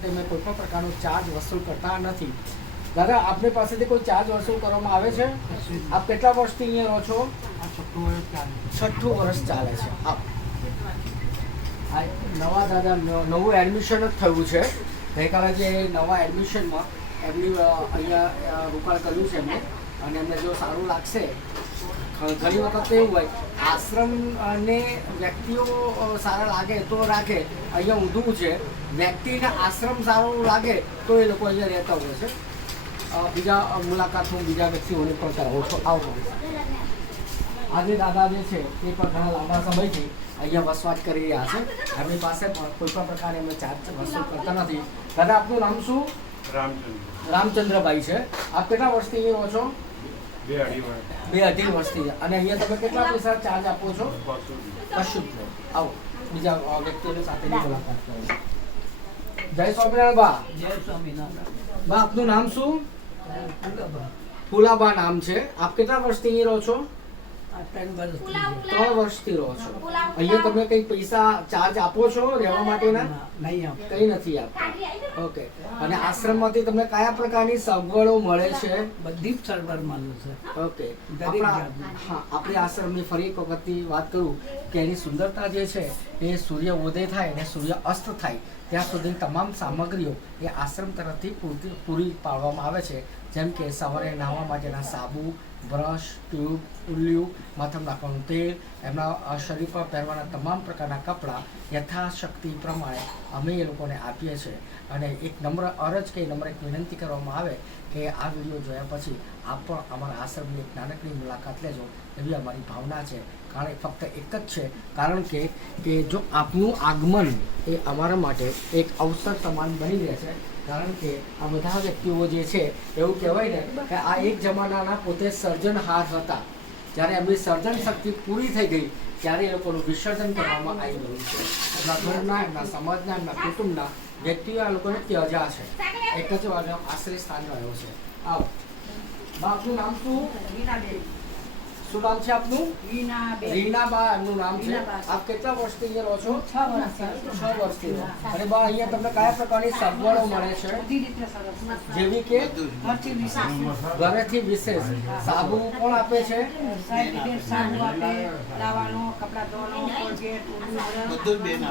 માટે અમે કોઈ પણ પ્રકારનો ચાર્જ વસૂલ કરતા નથી. દાદા, આપની પાસેથી કોઈ ચાર્જ વસૂલ કરવામાં આવે છે? આપ કેટલા વર્ષથી અહીંયા રહો છો? 6 વર્ષ ચાલે છે. આ નવા દાદા નવું એડમિશન જ થયું છે. ગઈકાલે જે નવા એડમિશનમાં એમની અહીંયા રોકાણ કર્યું છે એમને, અને એમને જો સારું લાગશે. ઘણી વખત એવું હોય આશ્રમને વ્યક્તિઓ સારા લાગે તો રાખે. અહીંયા ઊંધું છે, વ્યક્તિને આશ્રમ સારો લાગે તો એ લોકો અહીંયા રહેતા હોય છે. બીજા મુલાકાત હું બીજા વ્યક્તિઓને પણ કરાવું છું. આવો. આજે દાદા જે છે એ પણ ઘણા લાંબા સમયથી અહીંયા વસવાટ કરી રહ્યા છે. એમની પાસે પણ કોઈ પણ પ્રકારે એમને ચાર્જ વસૂલ કરતા નથી. દાદા, આપનું નામ શું? રામચંદ્રભાઈ છે. આપ કેટલા વર્ષથી અહીંયા રહો છો? 2-2.5 વર્ષથી. અને અહીંયા તમે કેટલા પૈસા ચાર્જ આપો છો? કશું જ નહીં. આવો બીજા વ્યક્તિઓની સાથેની મુલાકાત કરો. જય સ્વામિનારાયણ બા. જય સ્વામિનારાયણ. બા, આપનું નામ શું? ફૂલાબા નામ છે. આપ કેટલા વર્ષથી અહીં રહો છો? 3 વર્ષથી રહો છો. અહીંયા તમે કઈ પૈસા ચાર્જ આપો છો રહેવા માટેના? નહીં, કઈ નથી આપતા. ઓકે. અને આશ્રમમાંથી તમને કયા પ્રકારની સગવડો મળે છે? બધી જ સગવડ મળે છે. ઓકે. આપણી આશ્રમની ફરી એક વખતની વાત કરું કે એની સુંદરતા જે છે એ સૂર્ય ઉદય થાય અને સૂર્ય અસ્ત થાય ત્યાં સુધી તમામ સામગ્રીઓ એ આશ્રમ તરફથી પૂરી પાડવામાં આવે છે. જેમ કે સવારે નાહવા માટેના સાબુ, બ્રશ, ટ્યુબ, ઉલ્લું, માથામાં નાખવાનું તેલ, એમના શરીર પર પહેરવાના તમામ પ્રકારના કપડાં યથાશક્તિ પ્રમાણે અમે એ લોકોને આપીએ છીએ. અને એક નમ્ર અરજ કે નમ્ર એક વિનંતી કરવામાં આવે કે આ વિડીયો જોયા પછી આપ પણ અમારા આશ્રમની એક નાનકડી મુલાકાત લેજો એવી અમારી ભાવના છે. કારણ ફક્ત એક જ છે, કારણ કે જો આપનું આગમન એ અમારા માટે એક અવસર સમાન બની રહે છે. કારણ કે આ બધા વ્યક્તિઓ જે છે એવું કહેવાય ને કે આ એક જમાનાના પોતે સર્જનહાર હતા. જ્યારે એમની સર્જન શક્તિ પૂરી થઈ ગઈ ત્યારે એ લોકોનું વિસર્જન કરવામાં આવી ગયું છે. એમના ઘરના, એમના સમાજના, એમના કુટુંબના વ્યક્તિઓ આ લોકોને ત્યજ્યા છે. એક જ આશ્રય સ્થાન રહ્યો છે. આવો. આપનું નામ શું? શું નામ છે આપનું? રીનાબા એમનું નામ છે. આપ કેટલા વર્ષથી અહીંયા રહો છો? 6 વર્ષથી રહો. અને બા, અહીંયા તમને કયા પ્રકારની સગવડો મળે છે? જેવી કે ઘરેથી વિશેષ સાબુ કોણ આપે છે?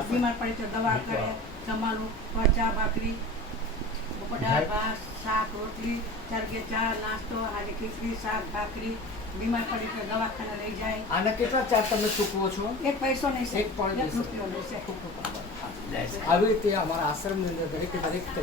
બીમાર પડે તો દવા કરે, જમવાનું ચા ભાખરી, દાળ ભાત, શાક રોટલી, ચારગે ચા, નાસ્તો, આજે ખીચડી, શાક ભાખરી. બીમાર પડી તો દવાખાને લઈ જાય. આના કેટલા ચાર્જ તમે ચૂકવો છો? એક પૈસો નહીં, એક પણ રૂપિયો લેશે. આવી રીતે અમારા આશ્રમની અંદર દરેક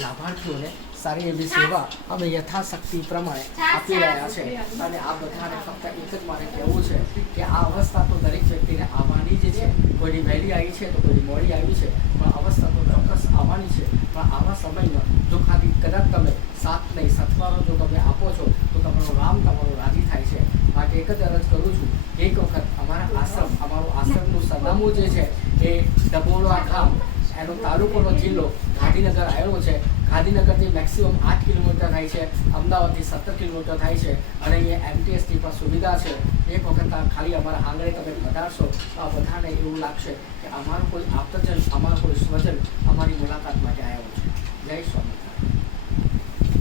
લાભાર્થીઓને સારી એવી સેવા અમે યથાશક્તિ પ્રમાણે આપી રહ્યા છે. અને આ બધાને ફક્ત એક જ મારે કહેવું છે કે આ અવસ્થા તો દરેક વ્યક્તિને આવવાની જ છે. કોઈની વહેલી આવી છે તો કોઈની મોડી આવી છે, પણ અવસ્થા તો ચોક્કસ આવવાની છે. પણ આવા સમયમાં જો ખાલી કદાચ તમે સાથ નહીં સથવારો જો તમે આપો છો તો તમારું રામ તમારું રાજી થાય છે. માટે એક જ અરજ કરું છું, એક વખત અમારું આશ્રમનું સરનામું જે છે એ ડભોળા ગામ, એનો તાલુકોનો જિલ્લો ગાંધીનગર આવેલો છે. ગાંધીનગરથી મેક્સિમમ 8 કિલોમીટર થાય છે. અમદાવાદથી 17 કિલોમીટર થાય છે. અને અહીંયા MTSની પણ સુવિધા છે. એક વખત ખાલી અમારા આંગણે તમે પધારશો તો આ બધાને એવું લાગશે કે અમારું કોઈ આપતજન, અમારું કોઈ સ્વજન અમારી મુલાકાત માટે આવ્યો છે. જય સ્વામી.